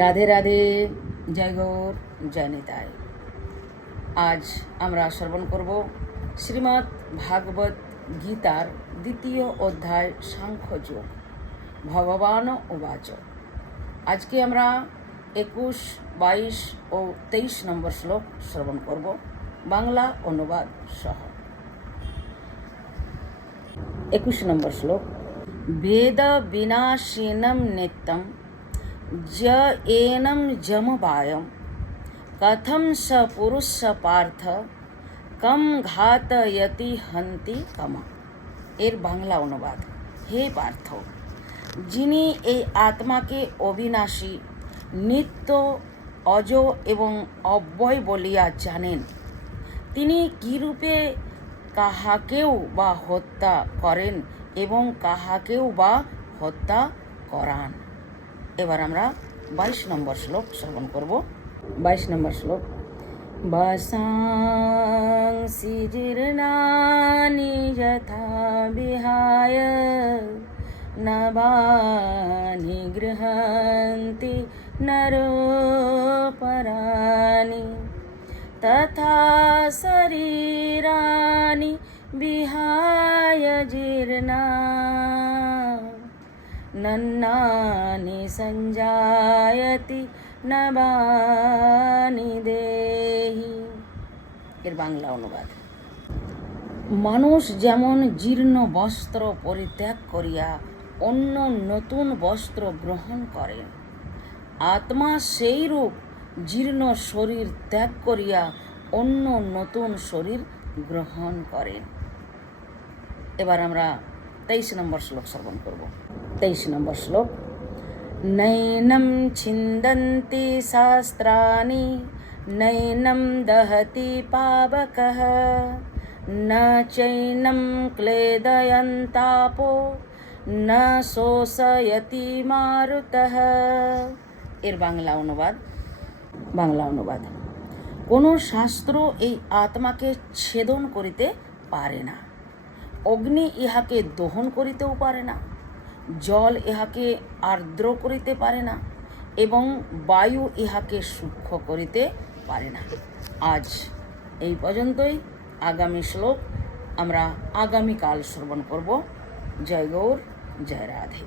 রাধে রাধে, জয় গৌর, জয় নিতাই। আজ আমরা শ্রবণ করব শ্রীমদ্ ভাগবত গীতার 2য় অধ্যায় সাংখ্যযোগ। ভগবান উবাচ। আজকে আমরা 21, 22 ও 23 নম্বর শ্লোক শ্রবণ করব বাংলা অনুবাদ সহ। 21 নম্বর শ্লোক। বেদ বিনাশীনম নিত্যম এনম জমবায়ম কথম স পুরুষ পার্থ কম ঘাতয়তি হন্তি কমা। এর বাংলা অনুবাদ। হে পার্থ, যিনি এই আত্মাকে অবিনাশী, নিত্য, অজ এবং অব্যয় বলিয়া জানেন, তিনি কিরূপে কাহাকেও বা হত্যা করেন এবং কাহাকেও বা হত্যা করান। এবার আমরা 22 নম্বর শ্লোক শ্রবণ করব। 22 নম্বর শ্লোক। বাসাংসি জীর্ণানি যথা বিহায় নবানি গৃহন্তি নরোপরাণি তথা শরীরানি বিহায় জীর্ণা নন্নানি সঞ্জায়তি নবানি দেহি। এর বাংলা অনুবাদ। মানুষ যেমন জীর্ণ বস্ত্র পরিত্যাগ করিয়া অন্য নতুন বস্ত্র গ্রহণ করেন, আত্মা সেইরূপ জীর্ণ শরীর ত্যাগ করিয়া অন্য নতুন শরীর গ্রহণ করেন। এবার আমরা 23 নম্বর শ্লোক শ্রবণ করব। 23 নম্বর শ্লোক। নৈনম ছিন্দন্তি শাস্ত্রাণি নৈনম দহতি পাবকঃ ন চৈনম ক্লেদয়ন্তাপো ন শোষয়তি মারুতঃ। এর বাংলা অনুবাদ। বাংলা অনুবাদ। কোনো শাস্ত্র এই আত্মাকে ছেদন করিতে পারে না, অগ্নি ইহাকে দহন করিতেও পারে না, জল ইহাকে আর্দ্র করিতে পারে না এবং বায়ু ইহাকে সূক্ষ্ম করিতে পারে না। আজ এই পর্যন্তই। আগামী শ্লোক আমরা আগামীকাল শ্রবণ করব। জয় গৌর, জয় রাধে।